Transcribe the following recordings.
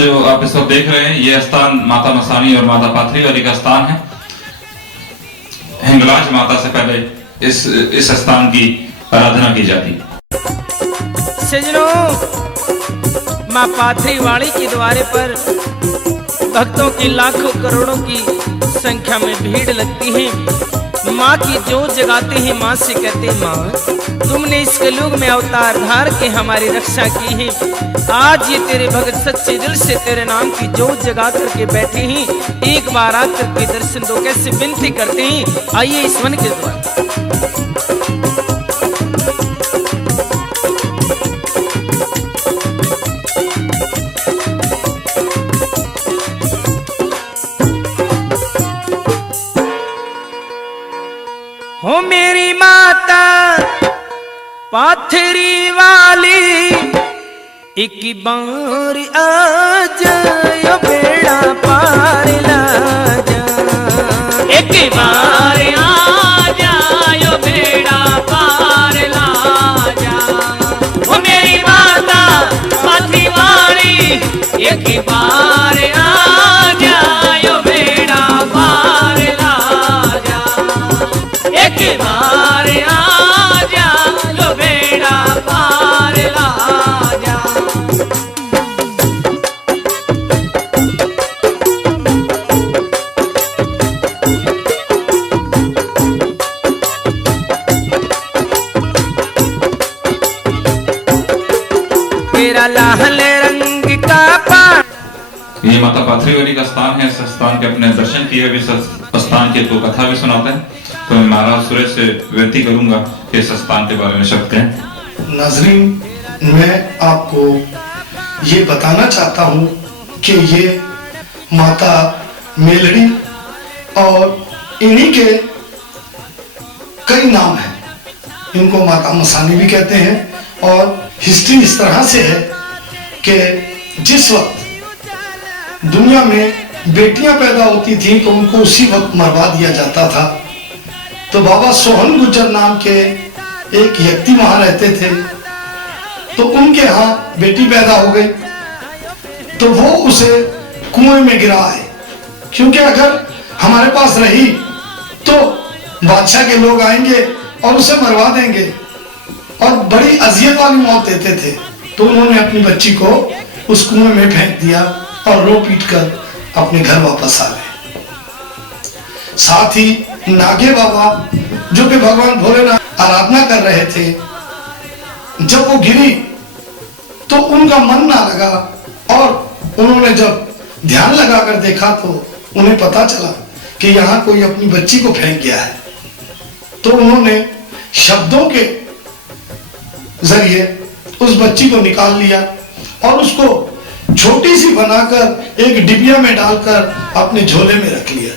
जो आप इस वक्त देख रहे हैं, ये स्थान माता मसानी और माता पाथरी वाली का स्थान है। हिंगलाज माता से पहले इस स्थान की आराधना की जाती। सजनों, माँ पाथरी वाली के द्वारे पर भक्तों की लाखों करोड़ों की संख्या में भीड़ लगती है। माँ की जोत जगाते हैं, माँ से कहते हैं, माँ तुमने इस कलयुग में अवतार धार के हमारी रक्षा की है। आज ये तेरे भगत सच्चे दिल से तेरे नाम की जोत जगा करके बैठे हैं। एक बार आकर के दर्शन दो। कैसे विनती करते हैं, आइए इस वन के द्वारा। हो मेरी माता पाथरी वाली, एक बार आ जायो बेड़ा पार ला जा। एक बार आ जायो बेड़ा पार ला जा। हो मेरी माता पाथरी वाली, एक बार आ जायो बेड़ा पार ला जा। एक बार आ जा लो बेड़ा पार ला जा। तेरा लाल रंग का पानी। ये माता पाथरी वाली का स्थान है। इस स्थान के अपने दर्शन किए, भी स्थान की तो कथा भी सुनाते हैं। तो मैं महाराज सुरेश से विनती करूंगा कि इस स्थान के बारे में शब्द कहें। नाजरीन, मैं आपको ये बताना चाहता हूँ कि ये माता मेलड़ी और इन्हीं के कई नाम हैं। इनको माता मसानी भी कहते हैं। और हिस्ट्री इस तरह से है कि जिस वक्त दुनिया में बेटियां पैदा होती थी तो उनको उसी वक्त मरवा दिया जाता था। तो बाबा सोहन गुज्जर नाम के एक व्यक्ति वहां रहते थे। तो उनके यहाँ बेटी पैदा हो गई तो वो उसे कुएं में गिराए, क्योंकि अगर हमारे पास रही तो बादशाह के लोग आएंगे और उसे मरवा देंगे और बड़ी अजियत वाली मौत देते थे। तो उन्होंने अपनी बच्ची को उस कुएं में फेंक दिया और रो पीट कर अपने घर वापस आ गए। साथ ही नागे बाबा, जो कि भगवान भोलेनाथ आराधना कर रहे थे, जब वो गिरी तो उनका मन ना लगा और उन्होंने जब ध्यान लगाकर देखा तो उन्हें पता चला कि यहाँ कोई अपनी बच्ची को फेंक गया है। तो उन्होंने शब्दों के जरिए उस बच्ची को निकाल लिया और उसको छोटी सी बनाकर एक डिबिया में डालकर अपने झोले में रख लिया।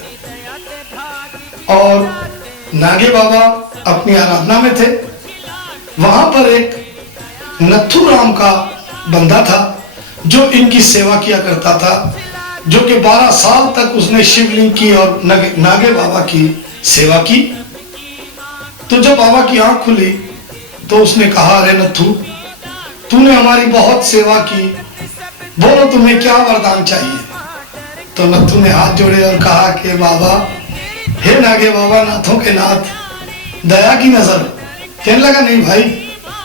और नागे बाबा अपनी आराधना में थे। वहां पर एक नथु राम का बंदा था जो इनकी सेवा किया करता था, जो कि 12 साल तक उसने शिवलिंग की और नागे बाबा की सेवा की। तो जब बाबा की आंख खुली तो उसने कहा, अरे नथु, तूने हमारी बहुत सेवा की, बोलो तुम्हें क्या वरदान चाहिए। तो नथु ने हाथ जोड़े और कहा कि बाबा, हे नागे बाबा, नाथों के नाथ, दया की नजर। कहने लगा, नहीं भाई,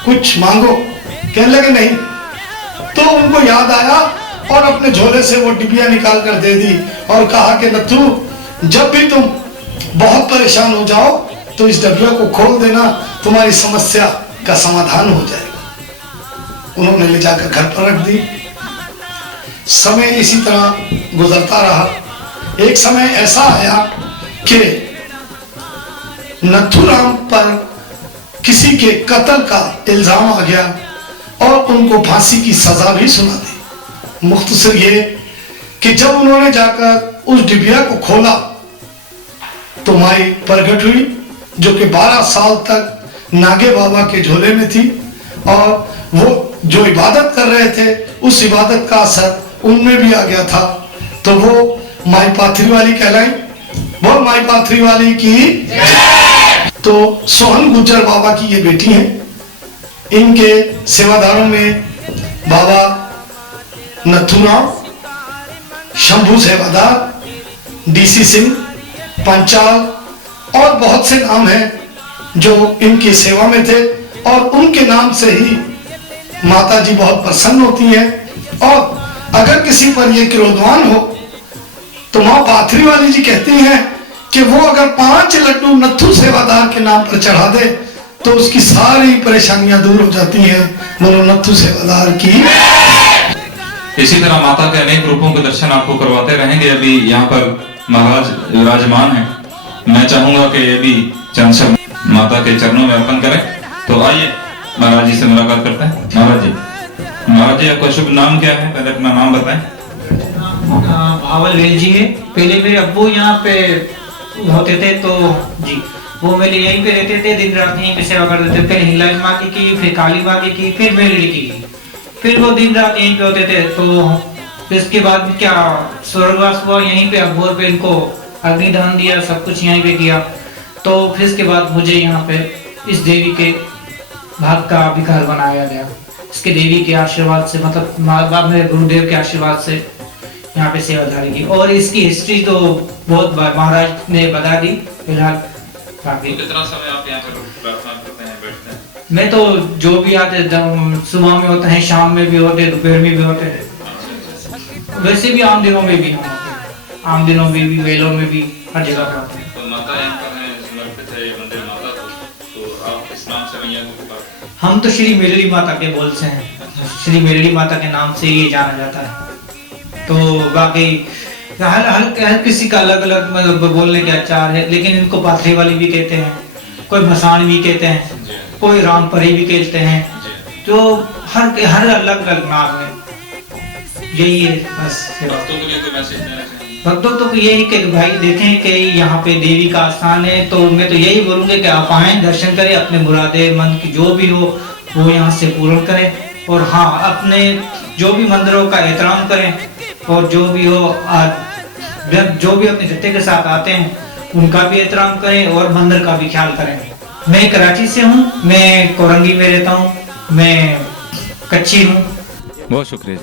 कुछ मांगो। कहने लगे नहीं। तो उनको याद आया और अपने झोले से वो डिबिया निकाल कर दे दी और कहा कि नथु, जब भी तुम बहुत परेशान हो जाओ तो इस डिबिया को खोल देना, तुम्हारी समस्या का समाधान हो जाएगा। उन्होंने ले जाकर घर पर रख दी। समय इसी तरह गुजरता रहा। एक समय ऐसा आया कि नथुराम पर किसी के कत्ल का इल्जाम आ गया और उनको फांसी की सजा भी सुना दी। मुख्तसर ये कि जब उन्होंने जाकर उस डिबिया को खोला तो माई प्रकट हुई, जो कि 12 साल तक नागे बाबा के झोले में थी और वो जो इबादत कर रहे थे उस इबादत का असर उनमें भी आ गया था। तो वो माई पाथरी वाली कहलाई। वो माई पाथरी वाली की। तो सोहन गुज्जर बाबा की ये बेटी हैं। इनके सेवादारों में बाबा नथुराम शंभू सेवादार, डीसी सिंह, पंचाल और बहुत से नाम हैं जो इनकी सेवा में थे और उनके नाम से ही माता जी बहुत प्रसन्न होती हैं। और अगर किसी पर ये क्रोधवान हो तो माँ पाथरी वाली जी कहती हैं कि वो अगर 5 लड्डू नत्थू सेवादार के नाम पर चढ़ा दे तो उसकी सारी परेशानियां दूर हो जाती हैं। बोलो नत्थू सेवादार की। इसी तरह माता के अनेक रूपों के दर्शन आपको करवाते रहेंगे। अभी यहाँ पर महाराज विराजमान है, मैं चाहूंगा कि ये भी चंद शब्द माता के चरणों में अर्पण करें। तो आइए महाराज जी से मुलाकात करते हैं। महाराज जी आपका शुभ नाम क्या है, पहले अपना नाम बताएं। भावल वेल जी है। पहले मेरे अब्बू यहाँ पे होते थे तो जी वो मेरे यहीं पे रहते थे, दिन रात यहीं पे सेवा करते थे। फिर हिंगलाज माँ की, फिर काली माँ की, फिर मेलड़ी की, फिर वो दिन रात यहीं पे होते थे। तो इसके बाद क्या स्वर्गवास हुआ यहीं पे, अब्बोर पे इनको अग्निदान दिया, सब कुछ यहीं पे किया। तो फिर इसके बाद मुझे यहाँ पे इस देवी के भाग का विकार बनाया गया। इसके देवी के आशीर्वाद से, मतलब माँ बाप मेरे गुरुदेव के आशीर्वाद से यहाँ पे सेवाधारी की। और इसकी हिस्ट्री तो बहुत महाराज ने बता दी। फिलहाल कितना समय आप यहाँ पर प्रार्थना करते हैं, बैठते हैं? मैं तो जो भी आते सुबह में होते हैं, शाम में भी होते हैं, दोपहर में भी होते हैं। वैसे भी आम दिनों में भी हम होते हैं, आम दिनों में भी, वेलों में भी, हर जगह पर होते हैं। तो माता यहाँ पर है, समर्पित है ये मंदिर माता को, तो आप इस नाम से मैया को पुकारते हैं? हम तो श्री मेलड़ी माता के बोलते हैं, श्री मेलड़ी माता के नाम से ये जाना जाता है। तो बाकी हर किसी का अलग अलग मतलब बोलने के आचार है, लेकिन इनको पाथरी वाली भी कहते हैं, कोई मसान भी कहते हैं, कोई रामपरी भी कहते हैं। तो हर अलग अलग नाम है। यही है बस। भक्तों के लिए कोई मैसेज देना चाहिए? भक्तों तो यही कि भाई देखें कि यहाँ पे देवी का स्थान है, तो मैं तो यही बोलूंगा कि आप आएं, दर्शन करें, अपने मुरादे मन की जो भी हो वो यहाँ से पूर्ण करें। और हाँ, अपने जो भी मंदिरों का एहतराम करें, और जो भी हो जो भी अपने जत्थे के साथ आते हैं उनका भी एहतराम करें और मंदिर का भी ख्याल करें। मैं कराची से हूँ, मैं कोरंगी में रहता हूँ, मैं कच्ची हूँ। बहुत शुक्रिया।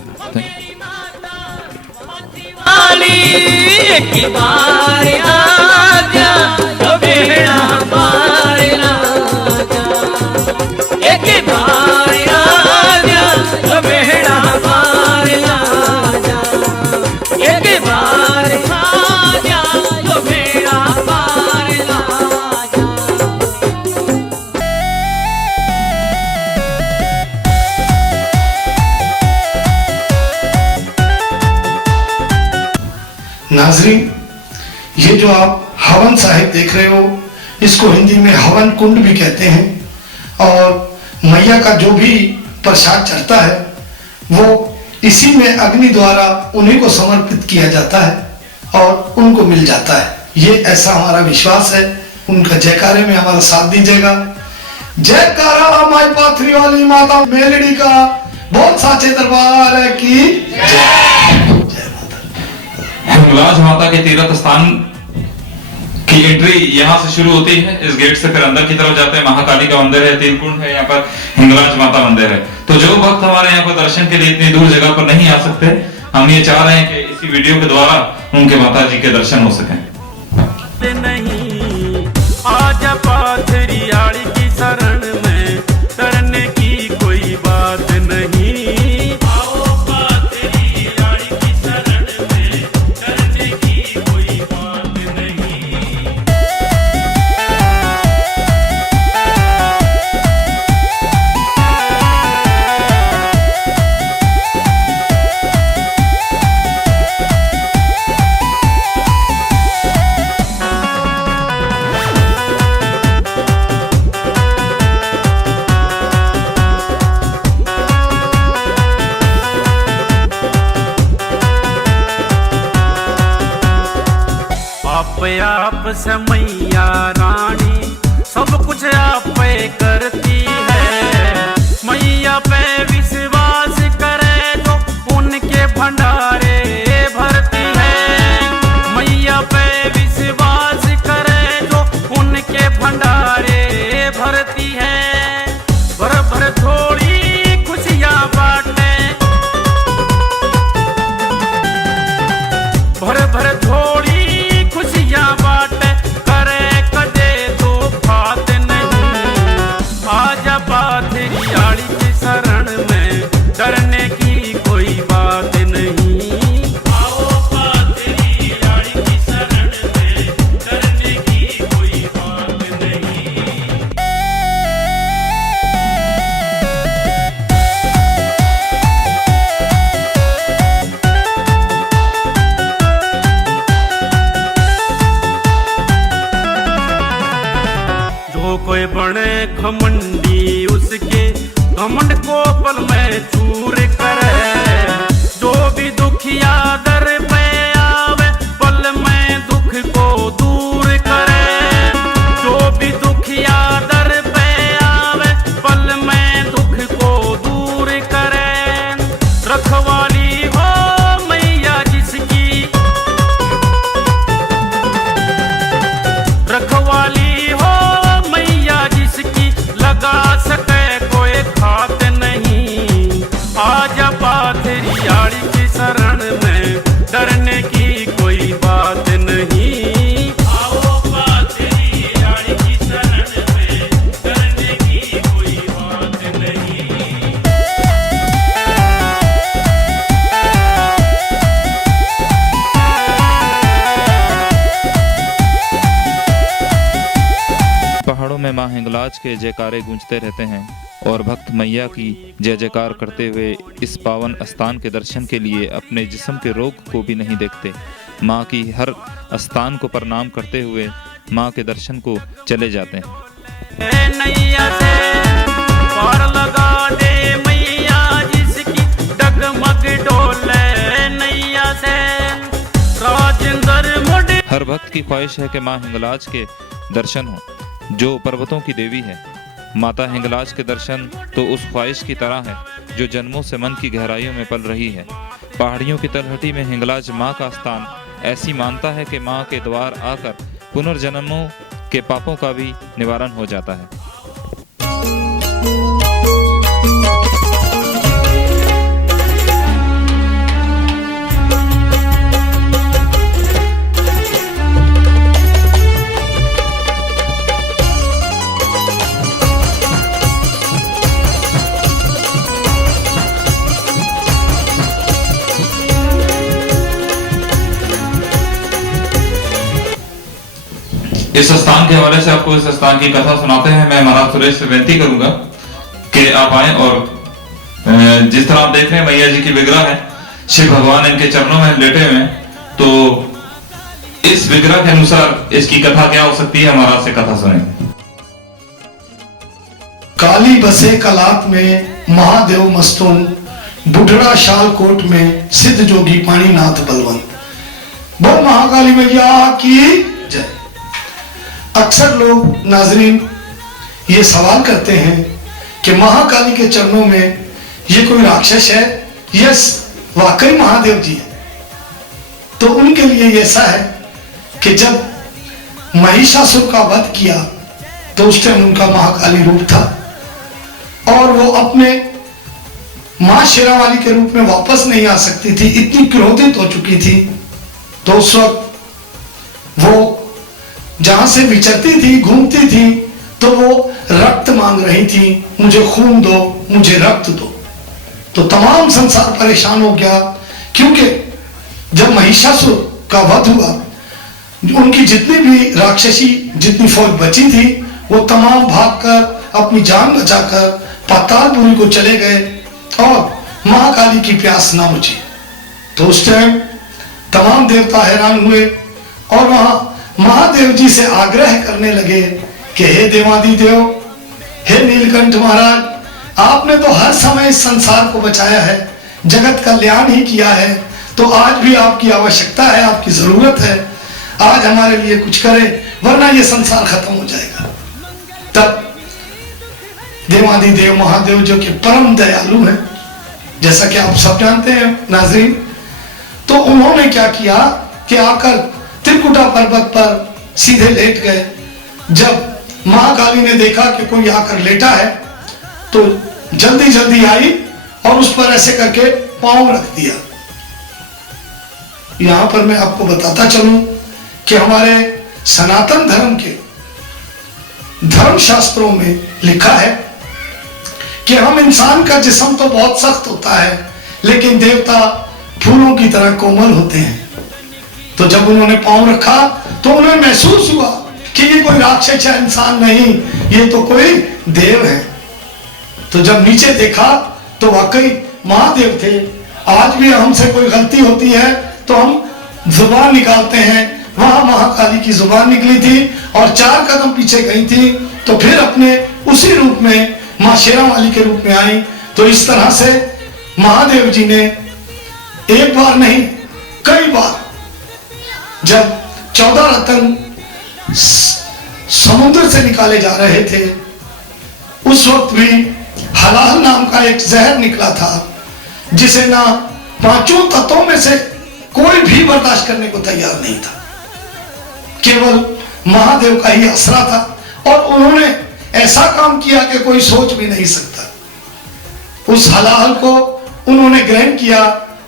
नाजरीन, ये जो आप हवन साहिब देख रहे हो, इसको हिंदी में हवन कुंड भी कहते हैं। और मैया का जो भी प्रसाद चढ़ता है वो इसी में अग्नि द्वारा उन्हीं को समर्पित किया जाता है और उनको मिल जाता है। ये ऐसा हमारा विश्वास है। उनका जयकारे में हमारा साथ दीजिएगा। जयकारा माई पाथरी वाली माता मेलड़ी का, बहुत साचे दरबार की जय। हिंगलाज माता के तीर्थ स्थान की एंट्री यहाँ से शुरू होती है। इस गेट से फिर अंदर की तरफ जाते हैं। महाकाली का मंदिर है, तीर्थकुंड है, यहाँ पर हिंगलाज माता मंदिर है। तो जो भक्त हमारे यहाँ पर दर्शन के लिए इतनी दूर जगह पर नहीं आ सकते, हम ये चाह रहे हैं कि इसी वीडियो के द्वारा उनके माता जी के दर्शन हो सकें। नहीं आजा पाथरी आड़ी की शरण में, डरने की कोई बात नहीं। आओ पाथरी आड़ी की शरण में, डरने की कोई बात नहीं। आप से मैया रानी सब कुछ आप पे करती है। मैया पे विश्वास करे तो उनके भंडारे भरती है। मैया पे विश्वास करे तो उनके भंडारे भरती है। भर भर थोड़ी खुशियाँ बांटे, घमंडी उसके घमंड को पल में चूर करे। जो भी दुखिया दर पे आवे पल में दुख को दूर करे। जो भी दुखिया दर पे आवे पल में दुख को दूर करे। रखवाली हो मैया जिसकी, रखवाली हो मैया जिसकी, लगा सके कोई खात नहीं। आजा पाथरी आड़ी की शरण में, डरने की कोई बात नहीं। आओ पाथरी आड़ी की शरण में, डरने की कोई बात नहीं। पहाड़ों में मां हिंगलाज के जयकारे गूंजते रहते हैं और भक्त मैया की जय जयकार करते हुए इस पावन स्थान के दर्शन के लिए अपने जिस्म के रोग को भी नहीं देखते। मां की हर स्थान को प्रणाम करते हुए मां के दर्शन को चले जाते हैं। नैया से पार लगा दे मैया जिसकी, डगमग डोले नैया से राजेंद्र मोड़े। हर भक्त की ख्वाहिश है कि मां हिंगलाज के दर्शन हो, जो पर्वतों की देवी है। माता हिंगलाज के दर्शन तो उस ख्वाहिश की तरह है जो जन्मों से मन की गहराइयों में पल रही है। पहाड़ियों की तलहटी में हिंगलाज माँ का स्थान ऐसी मानता है कि माँ के द्वार आकर पुनर्जन्मों के पापों का भी निवारण हो जाता है। इस स्थान के हवाले से आपको इस स्थान की कथा सुनाते हैं। मैं महाराज सुरेश से विनती करूंगा कि आप आए और जिस तरह आप देख रहे हैं मैया जी की विग्रह है, शिव भगवान इनके चरणों में लेटे हुए हैं, तो इस विग्रह के अनुसार इसकी कथा क्या हो सकती है, महाराज से कथा सुने। काली बसे कलात में महादेव मस्तून, बुढ़ड़ा शालकोट में सिद्ध जोगी पाणीनाथ बलवंत। बोल महाकाली मैया की जय। अक्सर लोग नाजरीन ये सवाल करते हैं कि महाकाली के चरणों में ये कोई राक्षस है, यस वाकई महादेव जी है। तो उनके लिए ऐसा है कि जब महिषासुर का वध किया तो उस टाइम उनका महाकाली रूप था और वो अपने मां शेरावाली के रूप में वापस नहीं आ सकती थी, इतनी क्रोधित हो चुकी थी। तो उस वक्त वो जहां से विचरती थी, घूमती थी, तो वो रक्त मांग रही थी, मुझे खून दो, मुझे रक्त दो। तो तमाम संसार परेशान हो गया, क्योंकि जब महिषासुर का वध हुआ, उनकी जितनी भी राक्षसी जितनी फौज बची थी, वो तमाम भागकर अपनी जान बचाकर पातालपुरी को चले गए और महाकाली की प्यास ना बुझी। तो उस टाइम तमाम देवता हैरान हुए और वहां महादेव जी से आग्रह करने लगे कि हे देवादिदेव, हे नीलकंठ महाराज, आपने तो हर समय इस संसार को बचाया है, जगत कल्याण ही किया है, तो आज भी आपकी आवश्यकता है, आपकी जरूरत है, आज हमारे लिए कुछ करें, वरना ये संसार खत्म हो जाएगा। तब देवादिदेव महादेव जो कि परम दयालु हैं, जैसा कि आप सब जानते हैं नाज़रीन, तो उन्होंने क्या किया कि आकर त्रिकुटा पर्वत पर सीधे लेट गए। जब महाकाली ने देखा कि कोई आकर लेटा है तो जल्दी जल्दी आई और उस पर ऐसे करके पांव रख दिया। यहां पर मैं आपको बताता चलूं कि हमारे सनातन धर्म के धर्म शास्त्रों में लिखा है कि हम इंसान का जिस्म तो बहुत सख्त होता है, लेकिन देवता फूलों की तरह कोमल होते हैं। तो जब उन्होंने पांव रखा तो उन्हें महसूस हुआ कि ये कोई राक्षस है, इंसान नहीं, ये तो कोई देव है। तो जब नीचे देखा तो वाकई महादेव थे। आज भी हमसे कोई गलती होती है तो हम जुबान निकालते हैं, वहां महाकाली की जुबान निकली थी और 4 कदम पीछे गई थी, तो फिर अपने उसी रूप में माँ शेरावाली के रूप में आई। तो इस तरह से महादेव जी ने एक बार नहीं कई बार, जब 14 रत्न समुद्र से निकाले जा रहे थे, उस वक्त भी हलाल नाम का एक जहर निकला था, जिसे ना पांचों तत्वों में से कोई भी बर्दाश्त करने को तैयार नहीं था। केवल महादेव का ही आसरा था, और उन्होंने ऐसा काम किया कि कोई सोच भी नहीं सकता। उस हलाल को उन्होंने ग्रहण किया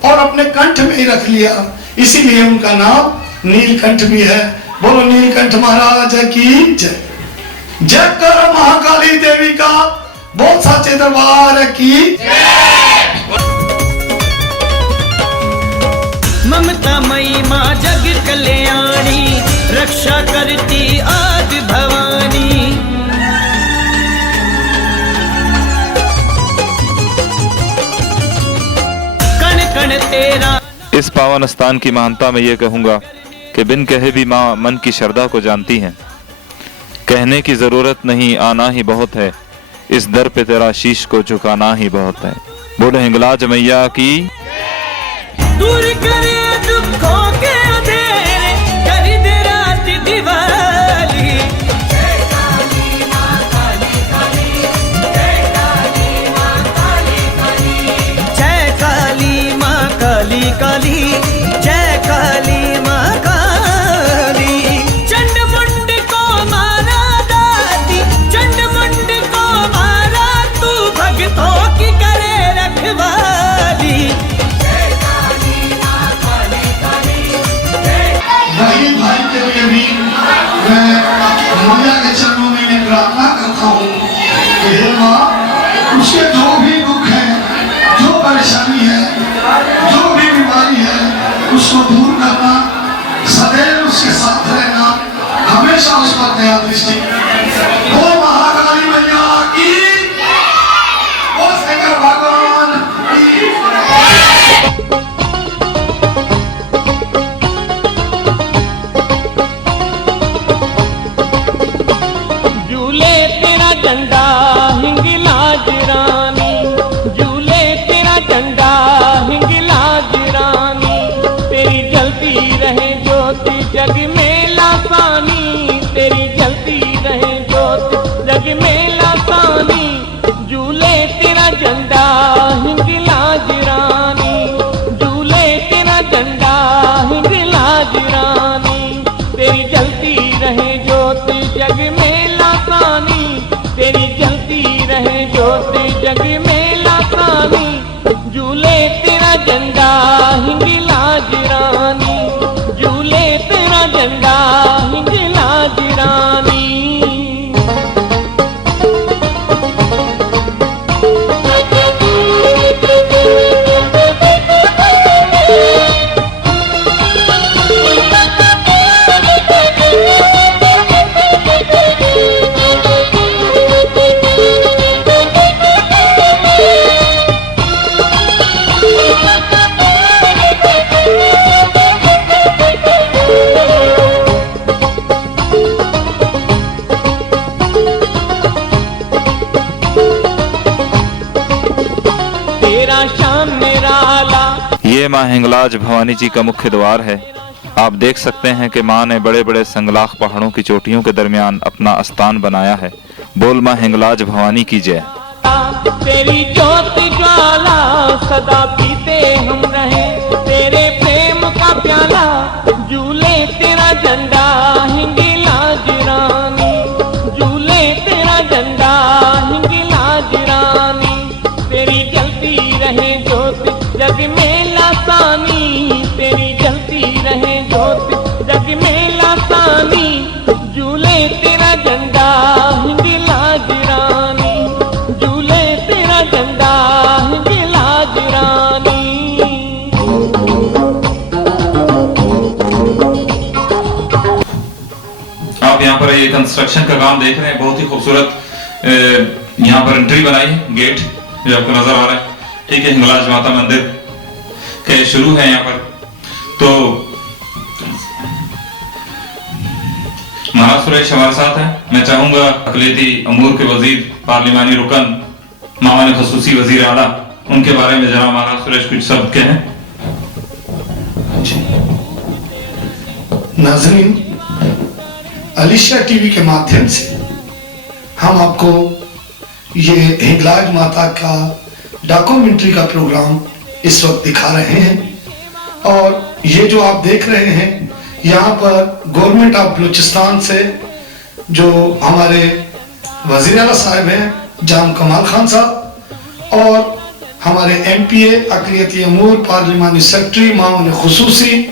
और अपने कंठ में ही रख लिया, इसीलिए उनका नाम नीलकंठ भी है। बोलो नीलकंठ महाराज की जय। जय कर महाकाली देवी का बहुत साचे दरबार की। ममता मई माँ जग कल्याणी, रक्षा करती आदि भवानी। कण कण तेरा। इस पावन स्थान की महानता में ये कहूंगा कि बिन कहे भी माँ मन की श्रद्धा को जानती हैं। कहने की जरूरत नहीं, आना ही बहुत है, इस दर पे तेरा शीश को झुकाना ही बहुत है। बोले हिंगलाज मैया की। दूर करे दुखों के अंधेरे, कर दे रात दिवाली। जय काली माँ काली काली, जय काली माँ काली काली, जय काली माँ काली काली, जय काली माँ काली। चंड मुंड को मारा दाती, चंड मुंड को मारा तू, भक्तों की करे रखवाली। वही भाई के लिए भी मैं मैया के चरणों में प्रार्थना करता हूँ कि हे माँ, उसके जो भी दुख है, जो परेशानी है, जो भी बीमारी है, उसको दूर करना, सदैव उसके साथ रहना, हमेशा उस पर दया दृष्टि। वो महाकाली मैया की, वो शंकर भगवान की। झूले तेरा डंडा हिंगलाज रानी, झूले तेरा डंडा हिंगलाज रानी। तेरी जलती रहे ज्योति जग में लासानी, तेरी जलती रहे ज्योति जग में लासानी। झूले तेरा झंडा हिंगलाज रानी, झूले तेरा झंडा हिंगलाज रानी। तेरी जलती रहे ज्योति जग में लासानी, तेरी जलती रहे ज्योति जग में लासानी। झूले तेरा झंडा हिंगलाज रानी, झूले तेरा झंडा हिंगलाज रानी। तेरा शाम मेरा आला। ये माँ हिंगलाज भवानी जी का मुख्य द्वार है। आप देख सकते हैं कि माँ ने बड़े बड़े संगलाख पहाड़ों की चोटियों के दरमियान अपना स्थान बनाया है। बोल माँ हिंगलाज भवानी की जय। तेरी ज्योति ज्वाला सदा पीते हम रहे, तेरे प्रेम का प्याला। झूले तेरा झंडा हिंगलाज रानी, झूले तेरा झंडा हिंगलाज रानी। तेरी जलती रहे ज्योति जग में लासानी, तेरी जलती रहे ज्योति जग में लासानी। झूले तेरा झंडा हिंगलाज रानी, झूले तेरा झंडा हिंगलाज रानी। आप यहाँ पर ये कंस्ट्रक्शन का काम देख रहे हैं। बहुत ही खूबसूरत यहाँ पर एंट्री बनाई, गेट जो आपको नजर आ रहा है। ठीक है, हिंगलाज माता मंदिर के शुरू है यहाँ पर। तो महाराज सुरेश हमारे साथ है। मैं चाहूंगा अकलियती अमूर के वजीर पार्लिमानी रुकन मामान खसूसी वजीर आला उनके बारे में जरा महाराज सुरेश कुछ शब्द कहें। नाजरीन, अलिशा टीवी के माध्यम से हम आपको ये हिंगलाज माता का डॉक्यूमेंट्री का प्रोग्राम इस वक्त दिखा रहे हैं। और ये जो आप देख रहे हैं यहाँ पर गवर्नमेंट ऑफ बलूचिस्तान से जो हमारे वजीर आला साहब हैं जाम कमाल खान साहब और हमारे MPA अकलियती अमूर पार्लिमानी सेक्रेटरी मामून खुसूसी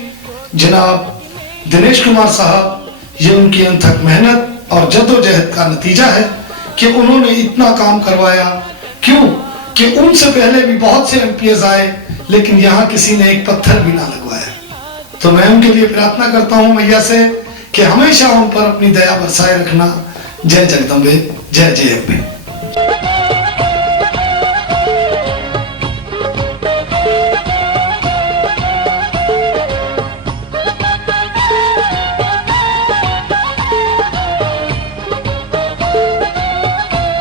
जनाब दिनेश कुमार साहब, ये उनकी अनथक मेहनत और जद्दोजहद का नतीजा है कि उन्होंने इतना काम करवाया। क्यों कि उनसे पहले भी बहुत से MPAs आए लेकिन यहाँ किसी ने एक पत्थर भी ना लगवाया। तो मैं उनके लिए प्रार्थना करता हूँ मैया से कि हमेशा उन पर अपनी दया बरसाए रखना। जय जगदम्बे, जय जय अम्बे।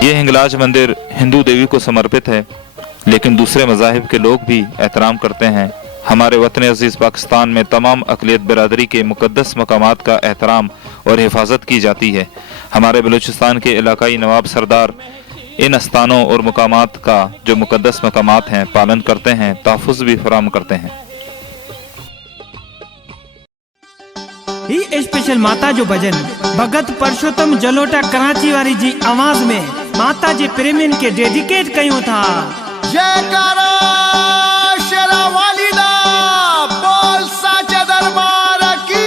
ये हिंगलाज मंदिर हिंदू देवी को समर्पित है, लेकिन दूसरे मज़ाहिब के लोग भी एहतराम करते हैं। हमारे वतन अजीज़ पाकिस्तान में तमाम अक़लियत बिरादरी के मुक़द्दस मकामात का एहतराम और हिफाजत की जाती है। हमारे बलूचिस्तान के इलाकाई नवाब सरदार इन स्थानों और मकामात का जो मुक़द्दस मकामात हैं पालन करते हैं, तहफ़्फ़ुज़ भी फराहम करते हैं। ही स्पेशल माता जो भजन भगत परशोत्तम जलोटा कराची वारी जी आवाज में माता जी प्रेमिन के डेडिकेट कयूं था। जयकारा शेरा वालिदा बोल साचे दरबार की।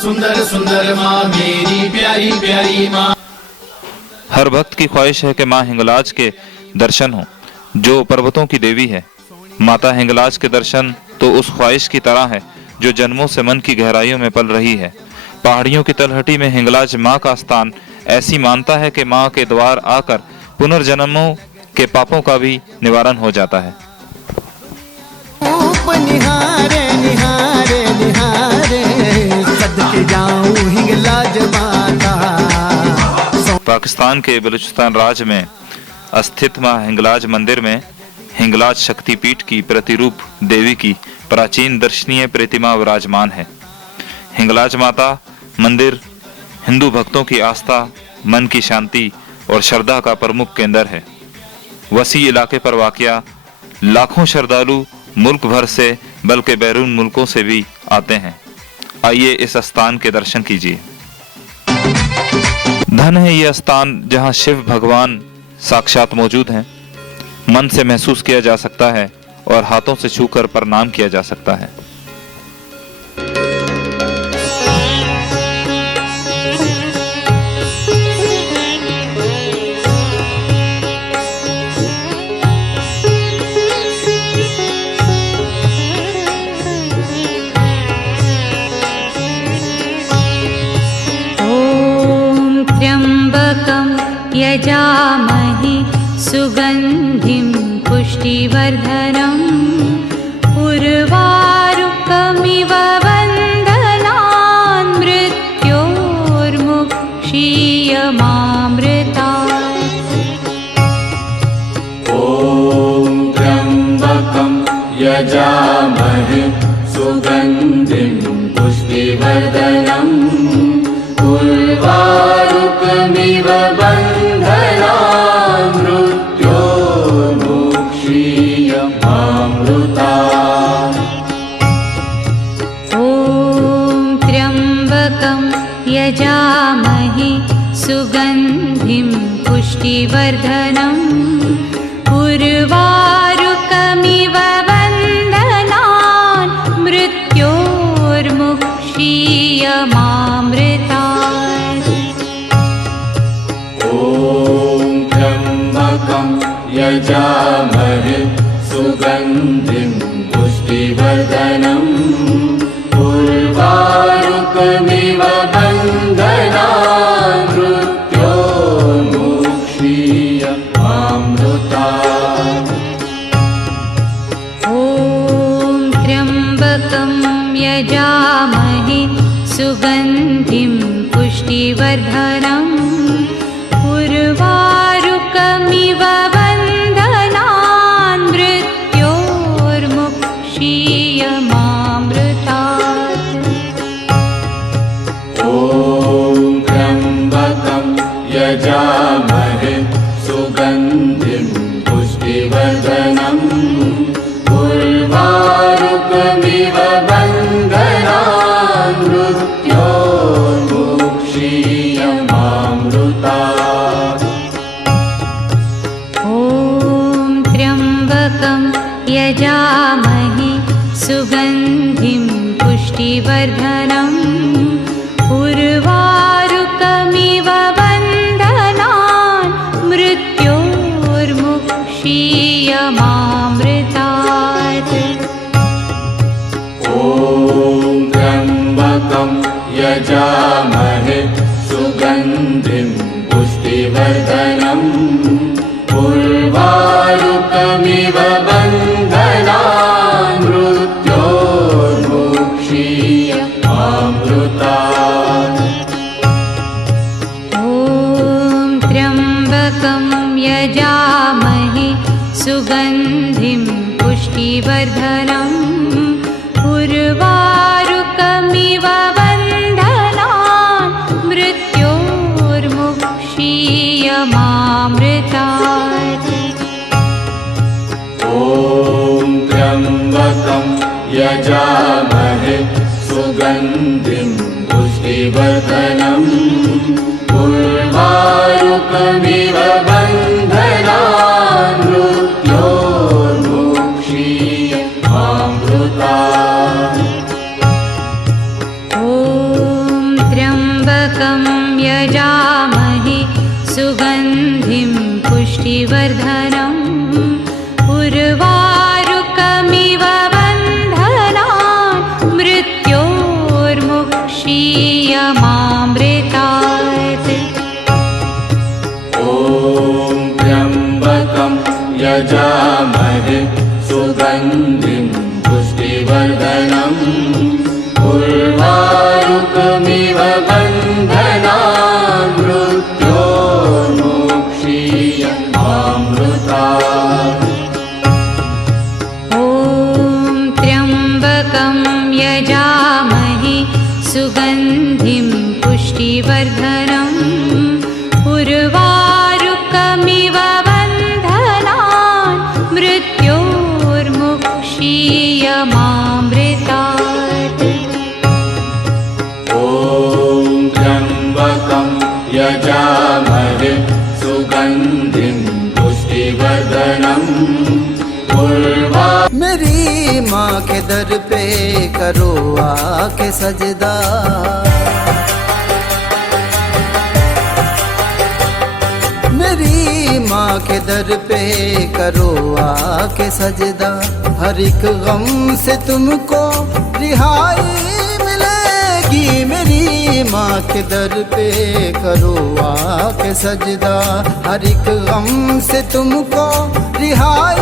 सुंदर सुंदर माँ मेरी प्यारी प्यारी माँ। हर भक्त की ख्वाहिश है कि माँ हिंगलाज के दर्शन हो, जो पर्वतों की देवी है। माता हिंगलाज के दर्शन तो उस ख्वाहिश की तरह है जो जन्मों से मन की गहराइयों में पल रही है। पहाड़ियों की तलहटी में हिंगलाज माँ का स्थान ऐसी मानता है कि माँ के द्वार आकर पुनर्जन्मों के पापों का भी निवारण हो जाता है। निहारे निहारे निहारे सदके जाऊं हिंगलाज माता। पाकिस्तान के बलूचिस्तान राज्य में स्थित माँ हिंगलाज मंदिर में हिंगलाज शक्तिपीठ की प्रतिरूप देवी की प्राचीन दर्शनीय प्रतिमा विराजमान है। हिंगलाज माता मंदिर हिंदू भक्तों की आस्था, मन की शांति और श्रद्धा का प्रमुख केंद्र है। वसी इलाके पर वाक़या लाखों श्रद्धालु मुल्क भर से बल्कि बैरून मुल्कों से भी आते हैं। आइए इस स्थान के दर्शन कीजिए। धन है ये स्थान जहाँ शिव भगवान साक्षात मौजूद हैं। मन से महसूस किया जा सकता है और हाथों से छूकर प्रणाम किया जा सकता है। ओम त्र्यंबकं यजामहे सुगंधिं पुष्टिवर्धनम् उर्वारुकमिव वन्दनान् मृत्योर्मुक्षीयमामृतात्। ॐ त्र्यंबकं यजामहे सुगंधिं पुष्टिवर्धनम् उर्वारुकमिव वन्दनान् मृत्योर्मुक्षीयमामृतात्। ॐ त्र्यंबकं यजामहे सुगंधिं पुष्टिवर्धनम् उर्वारुकमिव वन्दनान् मृत्योर्मुक्षीयमामृतात्। ॐ त्र्यंबकं यजामहे सुगंधिं पुष्टिवर्धनम् उर्वारुकमिव वन्दनान् मृत्योर्मुक्षीयमामृतात्। ॐ त्र्यंबकं यजामहे यजामहे सुगन्धिं पुष्टिवर्धनम् उर्वारुकमिव बन्धनान् मृत्योर्मुक्षीयमामृतात्। ॐ त्र्यम्बकं यजामहे सुगन्धिं पुष्टिवर्धनम् उर्वारुकमिव बन्धनान् मृत्योर्मुक्षीयमामृतात्। ॐ त्र्यम्बकं यजामहे सुगन्धिं पुष्टिवर्धनम् उर्वारुकमिव बन्धनान् मृत्योर्मुक्षीयमामृतात्। ॐ त्र्यम्बकं यजामहे सुगन्धिं पुष्टिवर्धनम् उर्वारुकमिव बन्धनान् मृत्योर्मुक्षीयमामृतात्। ॐ त्र्यम्बकं यजामहे सुगन्धिं पुष्टिवर्धनम् उर्वारुकमिव बन्धनान् मृत्योर्मुक्षीयमामृतात्। ॐ त्र्यम्बकं यजामहे सुगन्धिं पुष्टिवर्धनम् उर्वारुकमिव बन्धनान् मृत्योर्मुक्षीयमामृतात्। ॐ त्र्यम्बकं यजामहे सुगन्धिं पुष्टिवर्धनम् उर्वारुकमिव बन्धनान् मृत्योर्मुक्षीयमामृतात्। ॐ त्र्यम्बकं यजामहे सुगन्धिं पुष्टिवर्धनम् उर्वारुकमिव बन्धनान् मृत्योर्मुक्षीयमामृतात्। ॐ त्र्यम्बकं यजामहे सुगन्धिं पुष्टिवर्धनम् मेरी माँ के दर पे करो आके सजदा, मेरी माँ के दर पे करो आके सजदा। हर एक गम से तुमको रिहाई मिलेगी। मेरी माँ के दर पे करो आके सजदा। हर एक गम से तुमको रिहाई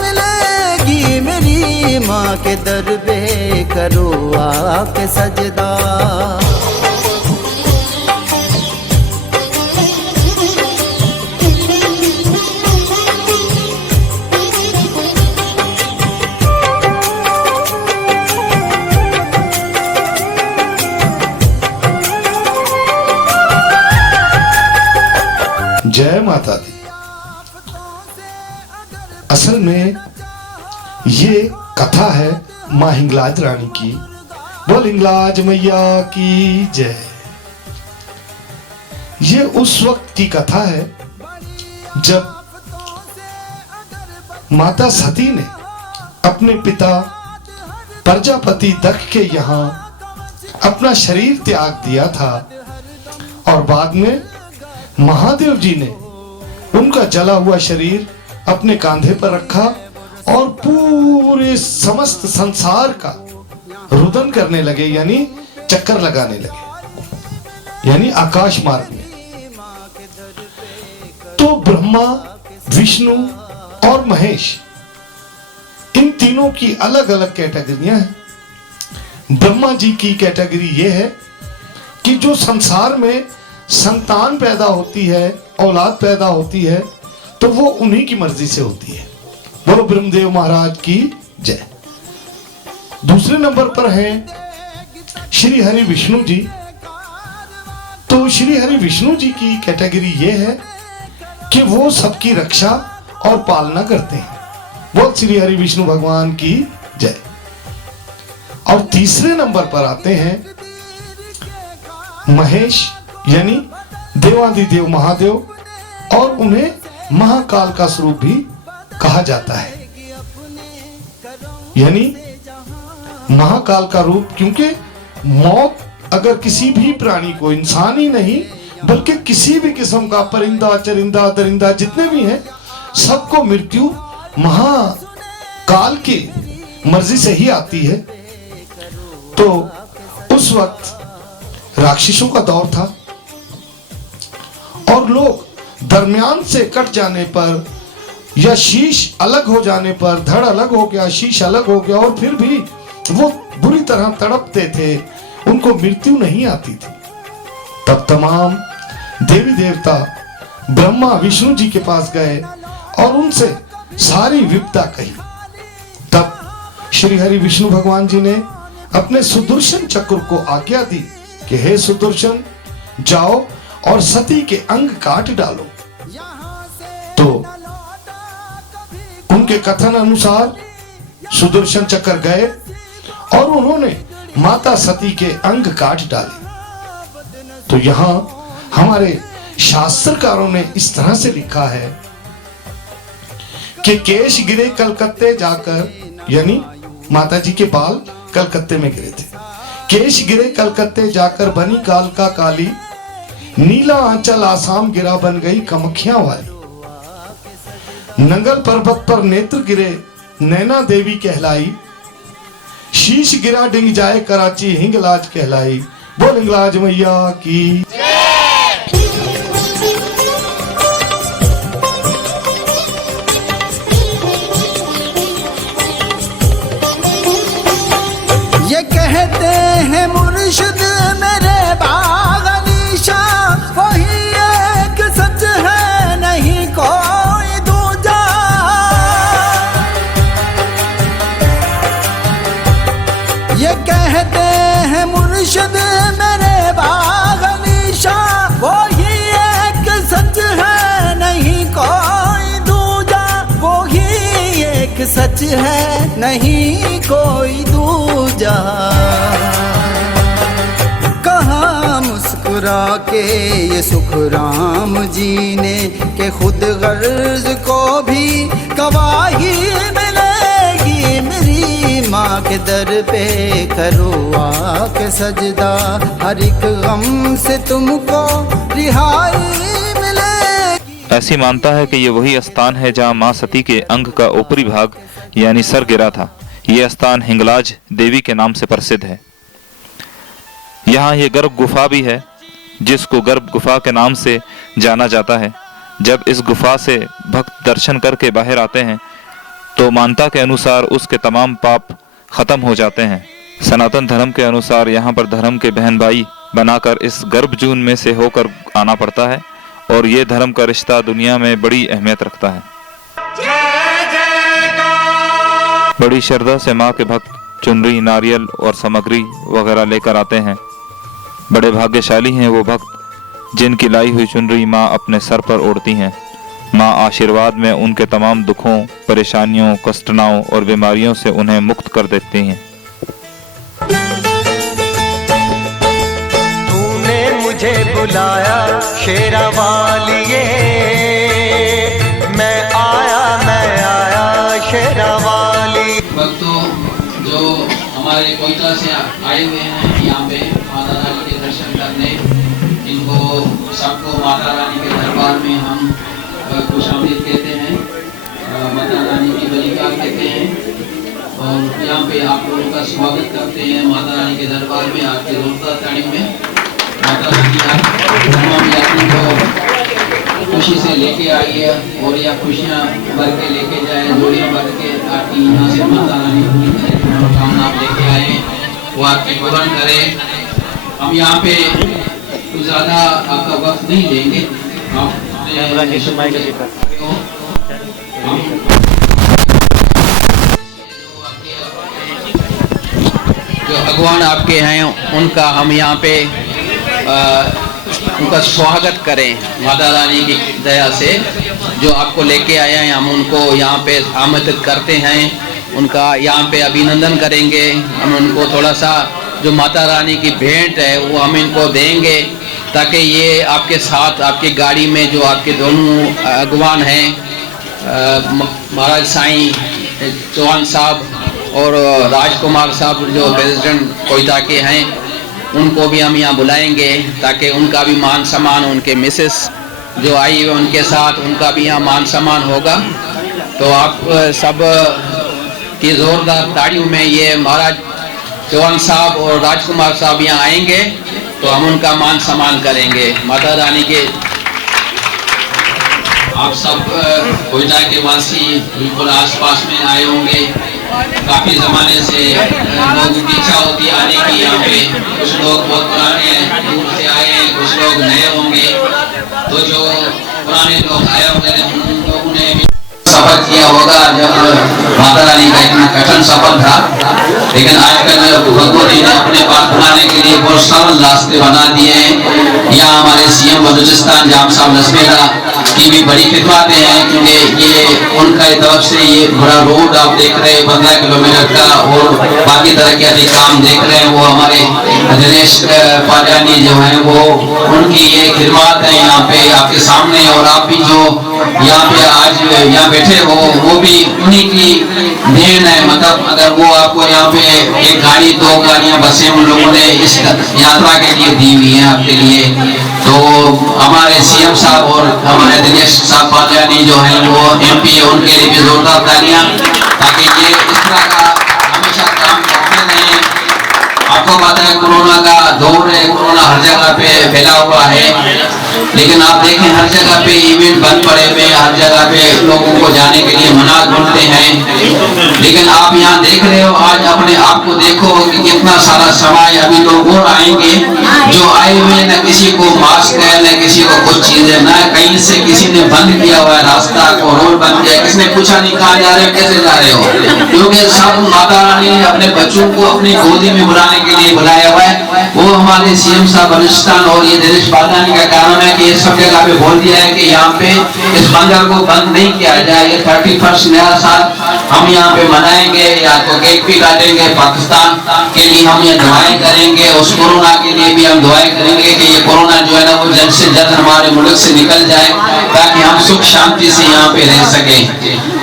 मिलेगी। मेरी माँ के दर पे करो आके सजदा। जय माता दी। असल में ये कथा है माँ हिंगलाज रानी की। बोल हिंगलाज मैया की जय। ये उस वक्त की कथा है जब माता सती ने अपने पिता प्रजापति दक्ष के यहाँ अपना शरीर त्याग दिया था और बाद में महादेव जी ने उनका जला हुआ शरीर अपने कांधे पर रखा और पूरे समस्त संसार का रुदन करने लगे, यानी चक्कर लगाने लगे, यानी आकाश मार्ग में। तो ब्रह्मा, विष्णु और महेश, इन तीनों की अलग अलग कैटेगरियां हैं। ब्रह्मा जी की कैटेगरी यह है कि जो संसार में संतान पैदा होती है, औलाद पैदा होती है, तो वो उन्हीं की मर्जी से होती है। बोलो ब्रह्मदेव महाराज की जय। दूसरे नंबर पर हैं श्री हरि विष्णु जी। तो श्री हरि विष्णु जी की कैटेगरी ये है कि वो सबकी रक्षा और पालना करते हैं। बोल श्री हरि विष्णु भगवान की जय। और तीसरे नंबर पर आते हैं महेश, यानी देवादिदेव महादेव, और उन्हें महाकाल का स्वरूप भी कहा जाता है। यानी महाकाल का रूप, क्योंकि मौत अगर किसी भी प्राणी को, इंसान ही नहीं बल्कि किसी भी किस्म का परिंदा, चरिंदा, दरिंदा जितने भी हैं, सबको मृत्यु महाकाल की मर्जी से ही आती है। तो उस वक्त राक्षसों का दौर था और लोग दरमियान से कट जाने पर या शीश अलग हो जाने पर, धड़ अलग हो गया, शीश अलग हो गया, और फिर भी वो बुरी तरह तड़पते थे, उनको मृत्यु नहीं आती थी। तब तमाम देवी देवता ब्रह्मा विष्णु जी के पास गए और उनसे सारी विपदा कही। तब श्री हरि विष्णु भगवान जी ने अपने सुदर्शन चक्र को आज्ञा दी कि हे सुदर्शन, जाओ और सती के अंग काट डालो। तो उनके कथन अनुसार सुदर्शन चक्र गए और उन्होंने माता सती के अंग काट डाले। तो यहां हमारे शास्त्रकारों ने इस तरह से लिखा है कि केश गिरे कलकत्ते जाकर, यानी माता जी के बाल कलकत्ते में गिरे थे। केश गिरे कलकत्ते जाकर बनी काल का काली, नीला आंचल आसाम गिरा बन गई कमखियां वाली। नंगल पर्वत पर नेत्र गिरे नैना देवी कहलाई, शीश गिरा डिंग जाए कराची हिंगलाज कहलाई। बोल हिंगलाज मैया की। ये कहते हैं मुर्शिद मेरे बागनीशा, वही एक सच है नहीं कोई दूजा। ये कहते हैं मुर्शिद मेरे बागनीशा, वही एक सच है नहीं कोई दूजा। वही एक सच है नहीं कोई दूजा। कहाँ मुस्कुरा के ये सुख राम जी ने कि खुद गर्ज को भी गवाही मिलेगी। मेरी माँ के दर पे करो आके सजदा, हर एक गम से तुमको रिहाई मिलेगी। ऐसी मानता है कि ये वही स्थान है जहाँ माँ सती के अंग का ऊपरी भाग यानी सर गिरा था। ये स्थान हिंगलाज देवी के नाम से प्रसिद्ध है। यहाँ ये गर्भ गुफा भी है, जिसको गर्भ गुफा के नाम से जाना जाता है। जब इस गुफा से भक्त दर्शन करके बाहर आते हैं तो मान्यता के अनुसार उसके तमाम पाप खत्म हो जाते हैं। सनातन धर्म के अनुसार यहाँ पर धर्म के बहन भाई बनाकर इस गर्भजून में से होकर आना पड़ता है और ये धर्म का रिश्ता दुनिया में बड़ी अहमियत रखता है। बड़ी श्रद्धा से माँ के भक्त चुनरी, नारियल और सामग्री वगैरह लेकर आते हैं। बड़े भाग्यशाली हैं वो भक्त जिनकी लाई हुई चुनरी माँ अपने सर पर ओढ़ती हैं। माँ आशीर्वाद में उनके तमाम दुखों, परेशानियों, कष्टनाओं और बीमारियों से उन्हें मुक्त कर देती हैं। तूने मुझे बुलाया शेरा वालिए, मैं आया शेरा वाली। भक्तों जो हमारे कोयटा से आए हुए हैं यहाँ पे माता रानी के दर्शन करने, इनको सबको माता रानी के दरबार में हम खुशामदीद कहते हैं, माता रानी की बलिकार कहते हैं और यहाँ पे आप लोगों का स्वागत करते हैं माता रानी के दरबार में। आपके रोजगार ताड़ी में माता रानी आप तमाम यात्री को खुशी से लेके आई है और यह खुशियाँ भर के लेके जाए, जोड़ियाँ भर के आपकी यहाँ से माता रानी पूरी मनोकामना आप लेके आए वो आपकी पूर्ण करे। हम यहाँ पे कुछ ज़्यादा आपका वक्त नहीं लेंगे। जो भगवान आपके हैं उनका हम यहाँ पे उनका स्वागत करें माता रानी की दया से। जो आपको लेके आए हैं हम उनको यहाँ पे आमंत्रित करते हैं, उनका यहाँ पे अभिनंदन करेंगे। हम उनको थोड़ा सा जो माता रानी की भेंट है वो हम इनको देंगे, ताकि ये आपके साथ आपकी गाड़ी में जो आपके दोनों अगवान हैं महाराज साईं चौहान साहब और राजकुमार साहब जो प्रेसिडेंट कोयटा के हैं, उनको भी हम यहाँ बुलाएंगे ताकि उनका भी मान सम्मान, उनके मिसेस जो आई है उनके साथ उनका भी यहाँ मान सम्मान होगा। तो आप सब की जोरदार ताड़ियों में ये महाराज चौहान साहब और राजकुमार साहब यहाँ आएंगे तो हम उनका मान सम्मान करेंगे। माता रानी के आप सब कोयटा के वासी बिल्कुल आसपास में आए होंगे। काफी जमाने से लोगों की इच्छा होती है आने की यहाँ पे। कुछ लोग बहुत पुराने दूर से आए हैं, कुछ लोग नए होंगे। तो जो पुराने लोग आए होंगे उन लोगों ने भी सफर किया होगा जब माता रानी का इतना कठिन सफर था, लेकिन आजकल भगवती ने अपने पास बुलाने के लिए बहुत सरल रास्ते बना दिए हैं। यहाँ हमारे सीएम बलूचिस्तान जाम साहब लसमेरा की भी बड़ी खिदमतें हैं, क्योंकि ये उनका तरफ से ये बड़ा रोड आप देख रहे हैं 15 किलोमीटर का, और बाकी तरह के अधिक काम देख रहे हैं वो हमारे दिनेश पाजानी जो है वो उनकी ये खिदमत है यहाँ पे आपके सामने। और आप भी जो यहाँ पे आज यहाँ बैठे हो वो भी उन्हीं की देन है। मतलब अगर वो आपको यहाँ पे एक गाड़ी 2 गाड़ियाँ बसें उन लोगों ने इस यात्रा के लिए दी हुई है आपके लिए। तो हमारे सीएम साहब और हमारे दिनेश साहब पाजानी जो है वो एमपी है, उनके लिए भी जोरदार तालियां, ताकि ये इस तरह का हमेशा काम करते रहें। आपको पता है कोरोना का दौर है, कोरोना हर जगह पे फैला हुआ है, लेकिन आप देखें हर जगह पे इवेंट बंद पड़े हुए हैं, हर जगह पे लोगों को जाने के लिए मना ढूंढते हैं। लेकिन आप यहाँ देख रहे हो, आज अपने आप को देखो कि कितना सारा समय अभी लोग और आएंगे जो आए हुए न किसी को मास्क है न किसी को कुछ चीज है, न कहीं से किसी ने बंद किया हुआ है रास्ता को, रोड बंद किया, किसने पूछा नहीं कहाँ जा रहे हो, कैसे जा रहे हो, क्योंकि सब माता रानी ने अपने बच्चों को अपनी गोदी में बुलाने के लिए बुलाया हुआ है। वो हमारे सीएम साहब बलूचिस्तान और ये दिनेश पाजानी का कारण है कि ये सब जगह पे बोल दिया है कि यहाँ पे इस मंदिर को बंद नहीं किया जाए। ये 31 नया साल हम यहाँ पे मनाएंगे, या तो केक भी काटेंगे, पाकिस्तान के लिए हम ये दुआएं करेंगे, उस कोरोना के लिए भी हम दुआएं करेंगे कि ये कोरोना जो है ना वो जल्द से जल्द हमारे मुल्क से निकल जाए, ताकि हम सुख शांति से यहाँ पे रह सके।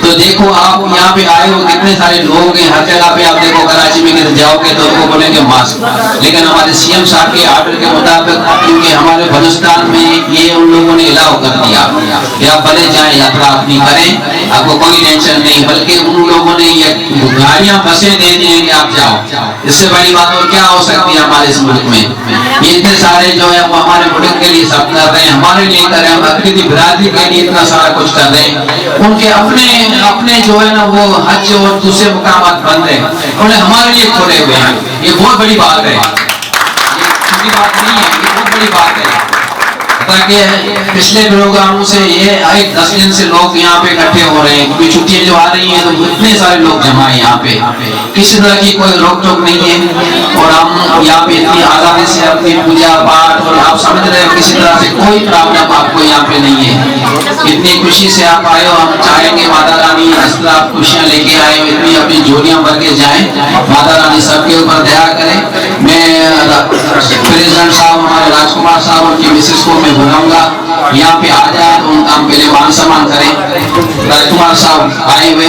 तो देखो आप यहाँ पे आए हो, कितने सारे लोग हैं, हर जगह पे आप देखो कराची में किधर जाओगे तो उनको बोलेंगे मास्क, लेकिन हमारे सीएम साहब के आर्डर के मुताबिक क्योंकि हमारे बलूचिस्तान में ये उन लोगों ने अलाउ कर दिया कि आप भले जाए यात्रा अपनी करें, आपको कोई टेंशन नहीं, बल्कि उन लोगों ने ये गाड़ियां बसें दे दी हैं कि आप जाओ। इससे बड़ी बात और क्या हो सकती है हमारे इस मुल्क में। ये इतने सारे जो है वो हमारे मुल्क के लिए सब कर रहे हैं, हमारे लिए कर रहे हैं, अखिली बिरादरी के लिए इतना सारा कुछ कर रहे हैं। उनके अपने जो है ना वो हज और दूसरे मुकामात बंद है, उन्हें हमारे लिए खोले हुए हैं। ये बहुत बड़ी बात है, छोटी बात नहीं है, ये बहुत बड़ी बात है। ताकि पिछले प्रोग्रामों से ये 10 दिन से लोग यहाँ पे इकट्ठे हो रहे हैं, क्योंकि छुट्टियां जो आ रही हैं तो इतने सारे लोग जमा है यहाँ पे, किसी तरह की कोई रोक टोक नहीं है। और हम यहाँ पे इतनी आजादी से अपनी पूजा पाठ और आप समझ रहे हो किसी तरह से कोई प्रॉब्लम आपको यहाँ पे नहीं है। इतनी खुशी से आप आए हो, हम चाहेंगे माता रानी इस तरह आप खुशियाँ लेके आए हो, इतनी अपनी जोड़ियाँ भर के जाए, माता रानी सबके ऊपर दया करे। मैं प्रेसिडेंट साहब हमारे राजकुमार साहब उनकी मिसेस को मैं बुलाऊंगा यहाँ पे आ जाए तो उनका हम पहले मान सम्मान करें। राजकुमार साहब आए हुए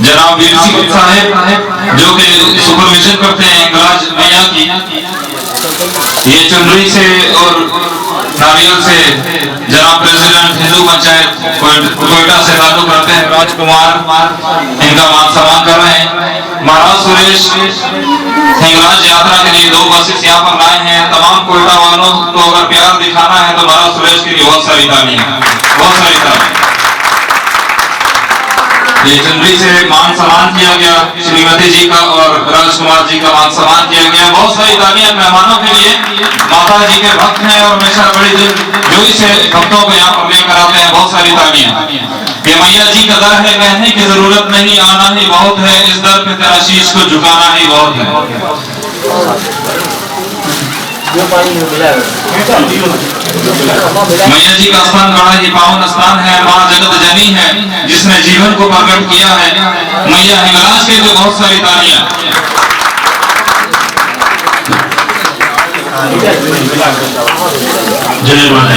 जनाब वीर सिंह साहब जो कि सुपरविजन करते हैं गराज मैया की, ये चुनरी से और नारियल से जनाब प्रेसिडेंट हिंदू पंचायत कोयटा से ताल्लुक रखते हैं राजकुमार, इनका मान सम्मान कर रहे हैं। महाराज सुरेश हिंगराज यात्रा के लिए 2 बसेस यहाँ पर लाए हैं। तमाम कोयटा वालों को अगर प्यार दिखाना है तो महाराज सुरेश के लिए बहुत सारी तालियां, बहुत सारी तालियां। ये चुनरी से मान सम्मान किया गया, श्रीमती जी का और राजकुमार जी का मान सम्मान किया गया। बहुत सारी तालियां मेहमानों के लिए, माता जी के भक्त हैं और हमेशा बड़ी दिलजोई से भक्तों को यहाँ पर लेकर आते हैं। बहुत सारी तालियां। ये मैया जी का दर है, कहने की जरूरत नहीं, आना ही बहुत है, इस दर पे तेरा शीश को झुकाना ही बहुत है। मैया जी का स्थान बड़ा ही पावन स्थान है, माँ जगत जननी है जिसने जीवन को प्रकट किया है। मैया हिंगलाज के लिए बहुत सारी तालियां। जय माता,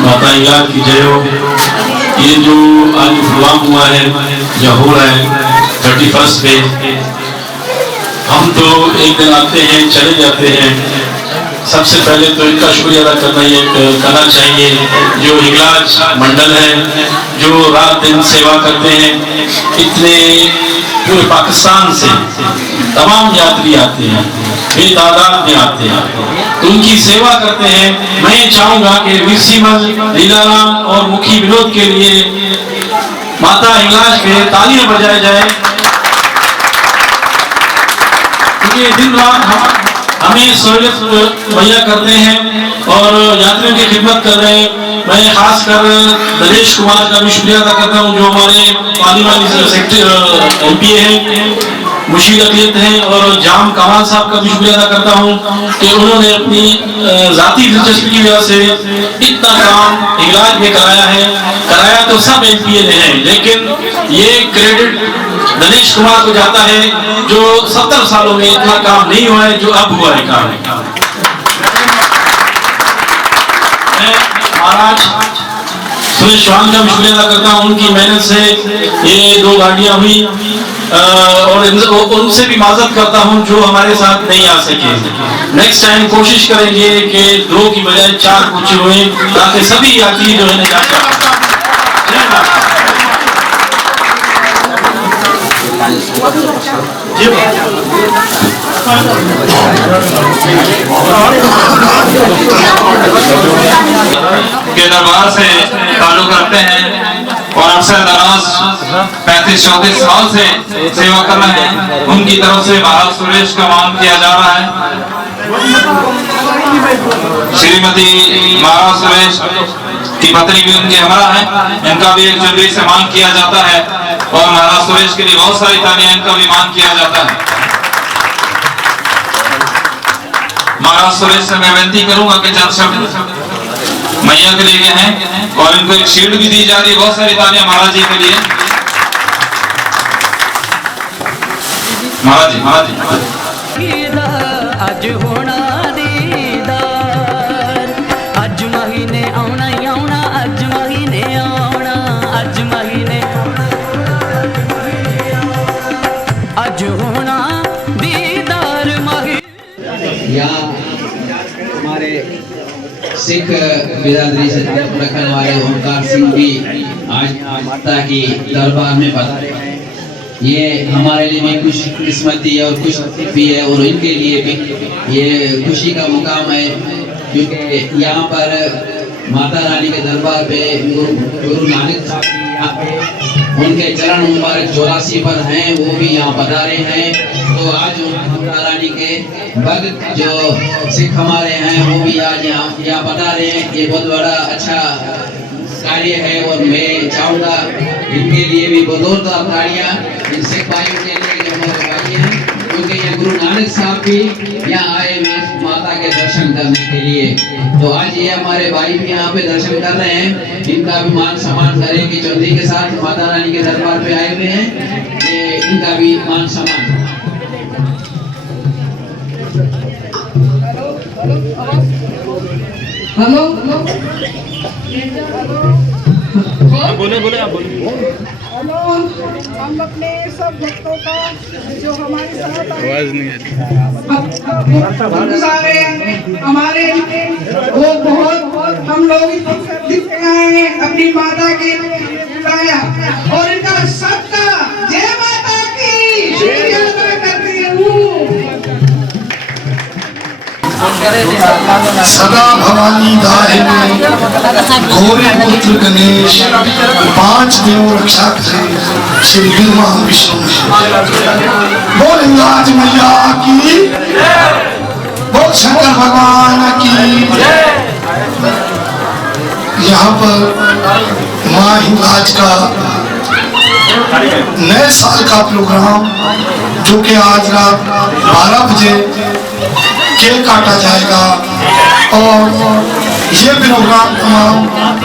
माता हिंगलाज की जय हो। ये जो आज प्रोग्राम हुआ है, जो हो रहा है 31 पे, हम तो एक दिन आते हैं चले जाते हैं। सबसे पहले तो इनका शुक्रिया अदा करना चाहिए जो हिंगलाज मंडल है, जो रात दिन सेवा करते हैं। इतने पूरे पाकिस्तान से तमाम यात्री आते हैं, बेतादाद में आते हैं, तो उनकी सेवा करते हैं। मैं चाहूंगा कि वीरसीमल, लीलाराम और मुखी विनोद के लिए माता हिंगलाज पे तालियां बजाई जाए। ये दिन रात हमें सहूलियत मुहैया करते हैं और यात्रियों की खिदमत कर रहे हैं। मैं खासकर नरेश कुमार का भी शुक्रिया अदा करता हूँ जो हमारे पानी वाली सेक्टर MP हैं, मुशीद अकलियत हैं, और जाम कमाल साहब का भी शुक्रिया अदा करता हूँ कि उन्होंने अपनी जाती दिलचस्पी की वजह से इतना काम हिंगलाज में कराया तो सब MPA ने है, लेकिन ये क्रेडिट नरेश कुमार को जाता है जो 70 सालों में इतना काम नहीं हुआ है जो अब हुआ है काम। मैं महाराज सुरेश चौहान का भी शुक्रिया अदा करता हूँ, उनकी मेहनत से ये 2 गाड़ियां हुई, और उनसे भी माजरत करता हूँ जो हमारे साथ नहीं आ सके। नेक्स्ट टाइम कोशिश करेंगे कि 2 की बजाय 4 कोचे हुए ताकि सभी यात्री जो है जा सकें। के दरबार से ताल्लुक रखते हैं और अरसे दराज 35-34 साल से सेवा कर रहे हैं। उनकी तरफ से महाराज सुरेश का मान किया जा रहा है। श्रीमती महाराज सुरेश की पत्नी भी उनके हमरा है, इनका भी 1 जनवरी से मान किया जाता है और महाराज सुरेश के लिए बहुत सारी तालियां, इनका भी मान किया जाता है। महाराज सुरेश से मैं विनती करूंगा कि चंद शब्द मैया के लिए हैं और इनको एक शील्ड भी दी जा रही है। बहुत सारी तालियां महाराज जी के लिए। महाराज जी अज होना दीदार, अज महीने आना ही आना, अज महीने आना, अज महीने अज होना दीदार महीने। यहाँ हमारे सिख बिरादरी से ताल्लुक रखने वाले ओमकार सिंह भी आज माता की दरबार में पधारे हैं। ये हमारे लिए भी खुश किस्मती और खुश भी है और इनके लिए भी ये खुशी का मुकाम है क्योंकि यहाँ पर माता रानी के दरबार पे गुरु नानक साहब यहाँ पे उनके चरण मुबारक 84 पर हैं, वो भी यहाँ पधारे हैं। तो आज माता रानी के भक्त जो सिख हमारे हैं वो भी आज यहाँ पधारे हैं। ये बहुत बड़ा अच्छा कार्य है और मैं चाहूँगा इनके लिए भी बहुत तालियां इन सिख भाइयों के लिए जो हमारे भाई हैं, क्योंकि ये गुरु नानक साहब भी यहाँ आए हुए माता के दर्शन करने के लिए। तो आज ये हमारे भाई भी यहाँ पे दर्शन कर रहे हैं, इनका भी मान सम्मान करें कि चौधरी के साथ माता रानी के दरबार पे आए हुए हैं, ये इनका भी मान सम्मान। हेलो बोले आप बोले। हेलो, हम अपने सब भक्तों का जो हमारे साथ आवाज नहीं है हमारे वो बहुत हम लोग हैं अपनी माता के और इनका सबका जय माता की शुक्रिया अदा करती हूँ। सदा भवानी दाहिनी घोरे पुत्र गणेश 5 देव रक्षा करे श्री ब्रह्मा विष्णु बोल हिंगलाज मैया की, बोल शंकर भगवान की। यहाँ पर माँ हिंगलाज का नए साल का प्रोग्राम जो कि आज रात 12 बजे केक काटा जाएगा। और ये प्रोग्राम तमाम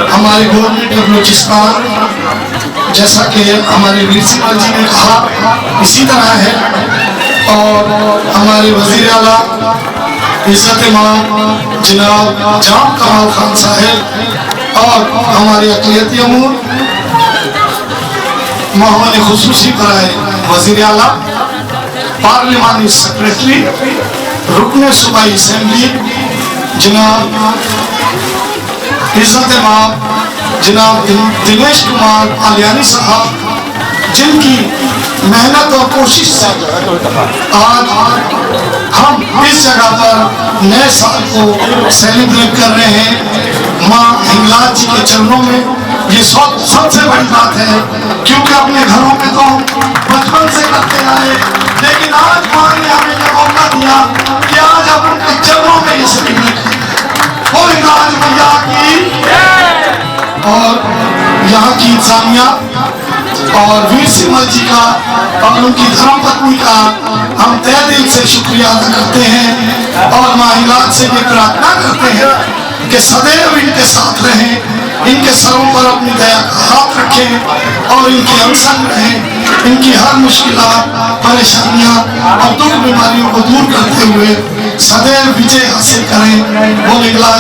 हमारे गवर्नमेंट बलूचिस्तान, जैसा कि हमारे वीर सिंह जी ने कहा, इसी तरह है। और हमारे वजीर आला इज्जत इमाम जनाब जाम कमाल खान साहब और हमारे अक़लियती अमूर मेहमान खुसूसी बराए वजीर आला, पार्लिमानी सेक्रेटरी, रुकने सूबाई असेंबली जनाब इज्जत इमाम जनाब दिनेश कुमार आलियानी साहब, जिनकी मेहनत और कोशिश से आज हम इस जगह पर नए साल को सेलिब्रेट कर रहे हैं माँ हिंगलाज जी के चरणों में। ये सबसे बड़ी बात है, क्योंकि अपने घरों में तो हम बचपन से करते आए, लेकिन आज माँ ने हमें ये मौका दिया कि आज हम उनके चरणों में ये सेलिब्रेट करें। वो हिंगलाज मैया की और यहाँ की इंसानिया और वीर सिंह जी का और उनकी धर्मपत्नी का हम तहे दिल से शुक्रिया अदा करते हैं और माँ हिंगलाज से ये प्रार्थना करते हैं कि सदैव इनके साथ रहें, इनके सरों पर अपनी दया का हाथ रखें और इनके अंग रहें, इनकी हर मुश्किलात, परेशानियां और दुख बीमारियों को दूर करते हुए सदैव विजय हासिल करें। वो हिंगलाज